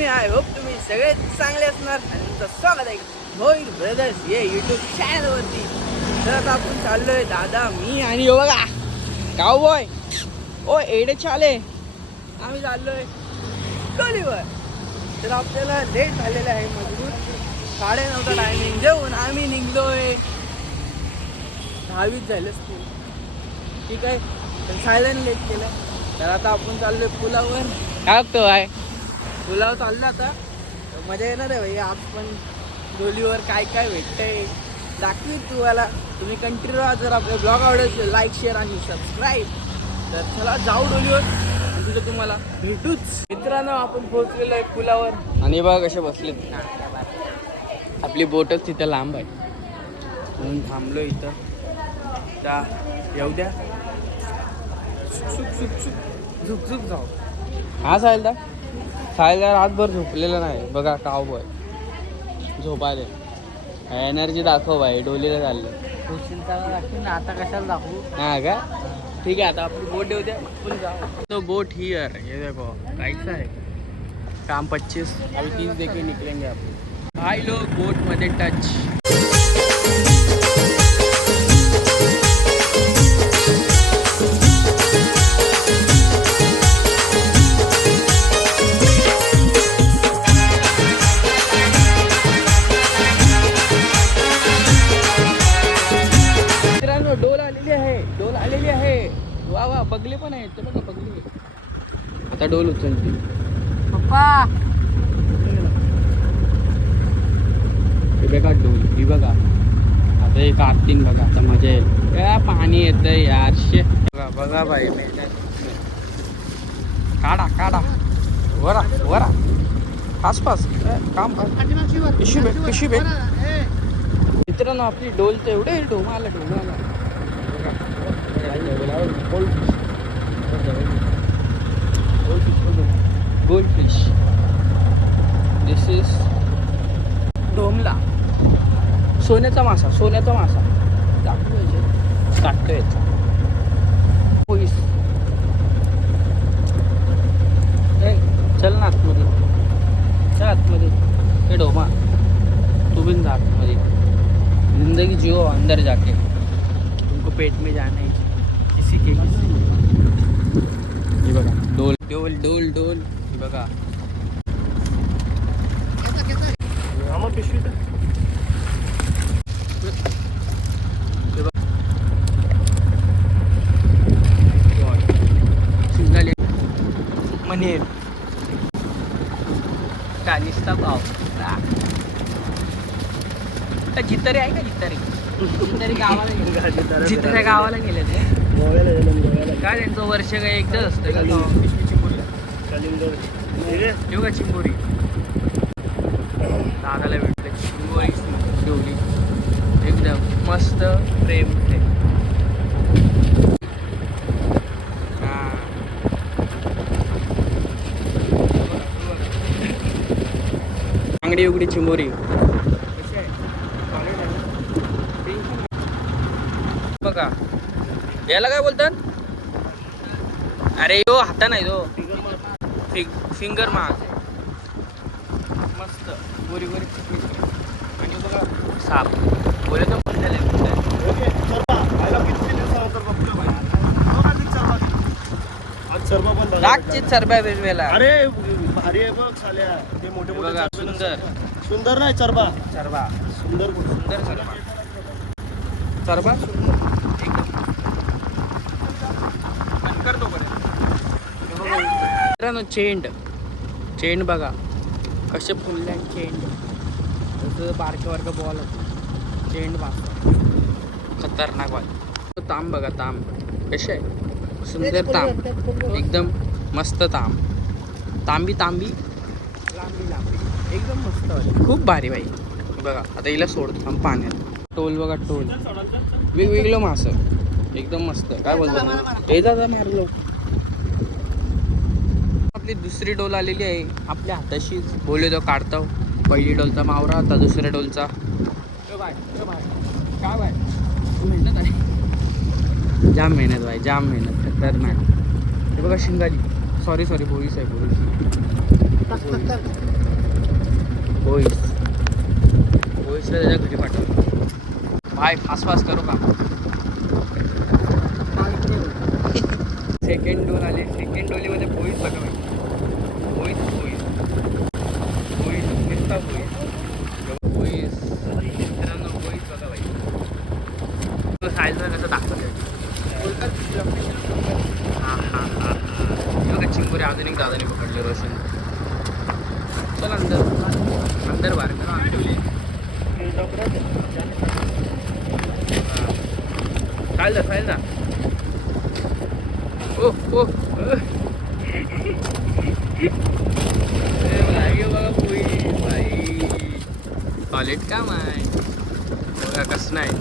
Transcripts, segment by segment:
तुम्ही I hope तुम्ही सगळे चांगले असणार आणि तुमचं स्वागत आहे भोईर ब्रदर्स हे यूट्यूब चॅनलवरती. तर आता आपण चाललोय दादा मी आणि हो बघा काऊबॉय ओ एडे चाले आम्ही चाललोय डोलीवर. तर आपल्याला लेट झालेलं आहे मजबूत 9:30 टायमिंग जेवून आम्ही निघलोय 10:20 झाले असतील. ठीक आहे तर सायलेंट लेट केलं. तर आता आपण चाललोय पुलावर. काय बघतो आहे पुलावर चाललं आता मजा येणार आहे भाई. आपण डोलीवर काय काय भेटतंय दाखवीत तुम्हाला. तुम्ही कंटिन्यू राहा. जर आपले ब्लॉग आवडेल लाईक शेअर आणि सबस्क्राईब. तर चला जाऊ डोलीवर तिथे तुम्हाला भेटूच. मित्रांनो आपण पोहोचलेलो आहे पुलावर आणि बघा कसे बसले. आपली बोटच तिथं लांब आहे म्हणून थांबलो इथं. त्या येऊ द्या झुक झुक जाऊ. हा सायलदा रातभर झोपलेला नाही बघा काऊबॉय झोपाले. एनर्जी दाखव भाई डोलीला चाललं आता कशाला दाखवू. हा का ठीक आहे. आता आपली बोट येऊ द्या आपण जाऊ. तो बोट हियर ये देखो कैसा है काम 25 अभी 30 देके निकलेंगे आपण. भाई लोग बोट मध्ये टच. डोल आलेली आहे वा वा. बगले पण आहेत ते बघा बगले. आता डोल उचलते पप्पा. हे बघा डोल ही बघा. आता हे काढतीन बघा. आता मजा येईल. काय पाणी येतंय यार शे. बघा बघा भाई काढा काढा वरा वरा आसपास काम पिशवी बे पिशवी बे. मित्रांनो आपली डोल तर एवढे डोमा आला गोल्डफिश. दिस इज डोमला सोन्याचा मासा टाकतोय. पोलीस चल ना आतमध्ये चल आतमध्ये. हे डोमा तू बिन जा आतमध्ये. जिंदगी जियो अंदर जाके तुमको पेट में जाना है किसी के. हे बघा डोल डोल डोल डोल हे बघा. सिंगल मनेर कानिस्ता भाव जितरे आहे का जितरे गावाला गेले ते काय त्यांचं वर्ष काय एकदाच असतं का का चिंबोरी. दादाला भेटलं चिंबोरी ठेवली एकदम मस्त प्रेम. बांगडी उघडी चिंबोरी बघा. याला काय बोलतात अरे यो हाता नाही तो फिंगर मास. मस्त गोरी गोरी आणि बघा साप बोले तो लागची चरब्या वेळेला. अरे भारी आहे बघ साल्या. ते मोठे मोठे बघा सुंदर सुंदर नाही चरबा सुंदर सुंदर चरबा करतो मित्रांनो. चेंड बघा कसे फुलले. चेंड जसं बारकं बॉल होतं चेंड मारतो खतरनाक बॉल. तांब बघा तांब कसे आहे सुंदर तांब एकदम मस्त तांबी लांबी एकदम मस्त खूप भारी बाई. बघा आता हिला सोडतो पाण्यात. टोल बघा टोल वेगवेगळं मास एकदम मस्त. काय बोलतो हे दादा मारलो. आपली दुसरी डोल आलेली आहे आपल्या हाताशीच. बोलले तो काढतो. पहिली डोलचा मावरा आता दुसऱ्या डोलचा. काय बाय मेहनत आहे जाम मेहनत खतरनाक. हे बघा शिंगाली. सॉरी पोलीस आहे बोईसला त्याच्या घरी पाठव. भाई फास्ट करू का? सेकंड डोल आले. सेकंड डोलीमध्ये बोईस बघा भाई. बोईस नुसता बोईस. मित्रांनो बोईस बघा भाई. साईजला कसं दाखवलं हा बघा. चिंबोरी अजून एक दादाने पकडले रोशन. चल अंदर बाहेर करा. खायला जा. ओ बघा भाई. कॉलेज काम आहे बघा कसं नाही.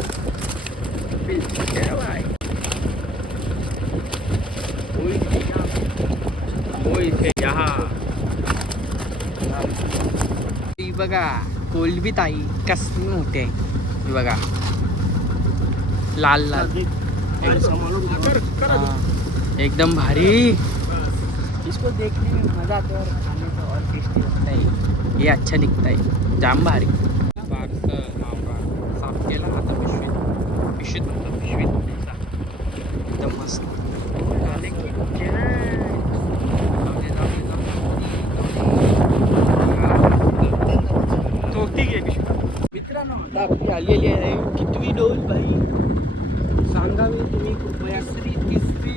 बघा कोलबी ताई कसली मोठी आहे. ही बघा लाल एकदम भारी. इसको देखने में मजा आता है और खाने में और टेस्टी लगता है. ये अच्छा दिखता है. जाम भारी. साफ केला आता पिशवीत एकदम मस्त. मित्रांनो आता आपली आलेली आहे कितवी डोल भाई सांगावी तुम्ही. कृपयाश्री तिसरी.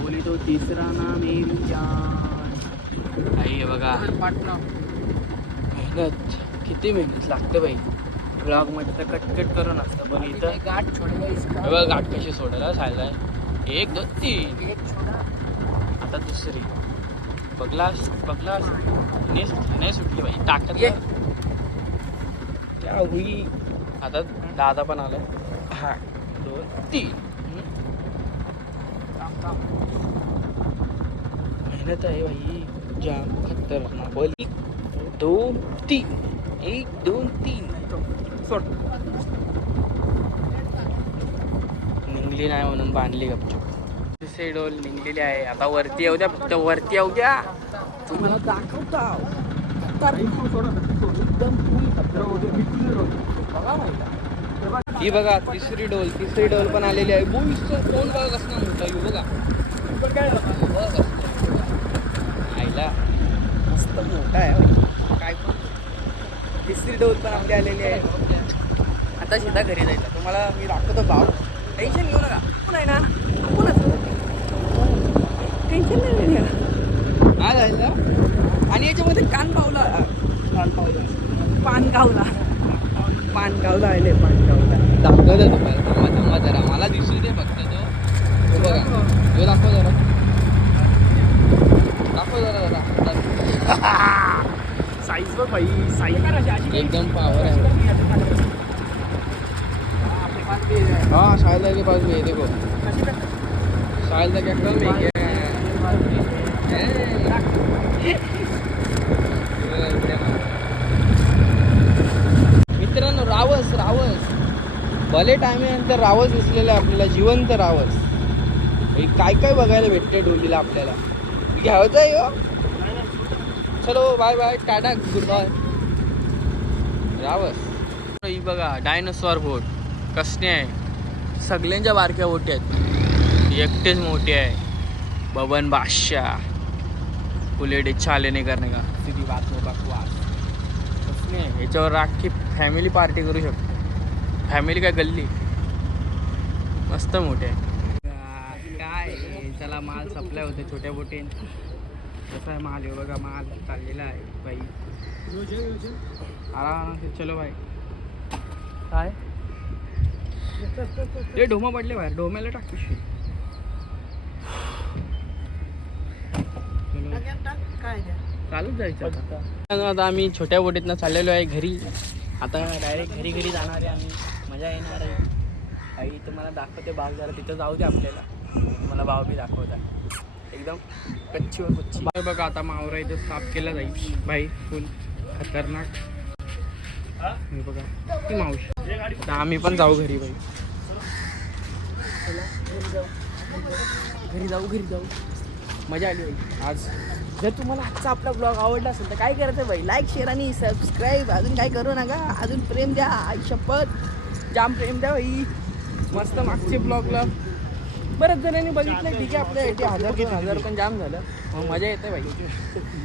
बोली तो तिसरा ना मेरी जान. आई बघा मेहनत किती मेहनत लागते बाई. ब्लॉग मध्ये तर कटकट करून असतं पण इथं गाठ छोडला. गाठ कशी सोडायला सांगाय. 1 2 3 आता दुसरी. बगलास नाही सुटली बाई. ताकद क्या हुई. आता दादा पण आलाय. 2 3 मेहनत आहे भाई जाम खतरनाक. बोली 2 3 1 2 3 सोड. निघली नाही म्हणून बांधली गपचूप. दुसरी डोल निघलेली आहे. आता वरती येऊ द्या. फक्त वरती येऊ द्या. तुम्हाला दाखवता. ही बघा तिसरी डोल पण आलेली आहे. बोईसचं तोंड बघा कसं मोठा येऊ बघा. आईला मस्त मोठा आहे काय पण. तिसरी डोल पण आपली आलेली आहे. आता सीधा घरी जायचं. तुम्हाला मी दाखवतो भाव. टेन्शन घेऊ नका. कोण आहे ना कोण टेन्शन नाही काय जायचं. आणि याच्यामध्ये पान गावला आले. दाखवतो तुम्हाला. थांबा जरा मला दिसू दे फक्त तो बघा. तो दाखव जरा. साईज बघ भाई. साईज एकदम पावर आहे. हाँ शायद के पास भी है. देखो शायद क्या कम है मित्रांनो. रावस भले टायमिनंतर रावस दिसलेलं आहे आपल्याला. जिवंत रावस. काय बघायला भेटते डोलीला आपल्याला. घ्यायचं आहे हो. चलो बाय टाटा गुड बाय. रावस. ही बघा डायनोसॉर बोट कसने आहे. सगळ्यांच्या बारक्या बोटी आहेत. एकटेच मोठी आहे. बबन बादशाह पुलेडे चाले नाही करणे का तुझी बात बकवास. कसने याच्यावर राखी फॅमिली पार्टी करू शकतो. फॅमिली काय गल्ली मस्त मोठे आहे. काय चला माल सप्लाय होते छोट्या बोटीन. कसा आहे माल. आहे बघा माल चाललेला आहे बाई. आराम से चलो भाई. काय ते ढोमा पडले बाहेर. ढोम्याला टाकू चालूच जायचं. आता आम्ही छोट्या बोटीतनं चाललेलो आहे घरी. आता डायरेक्ट घरी जाणार आहे आम्ही. मजा येणार आहे. आई तुम्हाला दाखवते बाग जरा. तिथं जाऊ दे आपल्याला. तुम्हाला भाव बी दाखवता एकदम कच्चीवर कच्ची. बघा आता मावरा इथं साफ केला जाईल भाई. फुल खतरनाक. हे बघा ती मावशी. तर आम्ही पण जाऊ घरी बाई. घरी जाऊ मजा आली भाई आज. जर तुम्हाला आजचा आपला ब्लॉग आवडला असेल तर काय करायचं भाई, लाईक शेअर आणि सबस्क्राईब. अजून काय करू नका, अजून प्रेम द्या. आई शपथ जाम प्रेम द्या भाई. मस्त मागचे ब्लॉगला बऱ्याच जणांनी बघितलं, ठीक आहे आपल्या 1000 पण जाम झालं. मग मजा येते भाई.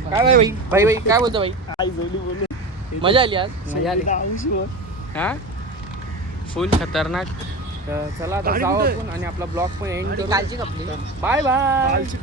काय भाई भाई भाई काय बोलतो भाई, आई बोलू मजा आली आज. मजा आली. हा फुल खतरनाक. तर चला आता जाऊ आपण आणि आपला ब्लॉग पण एंड करू. कालची कपली. Bye bye. कालची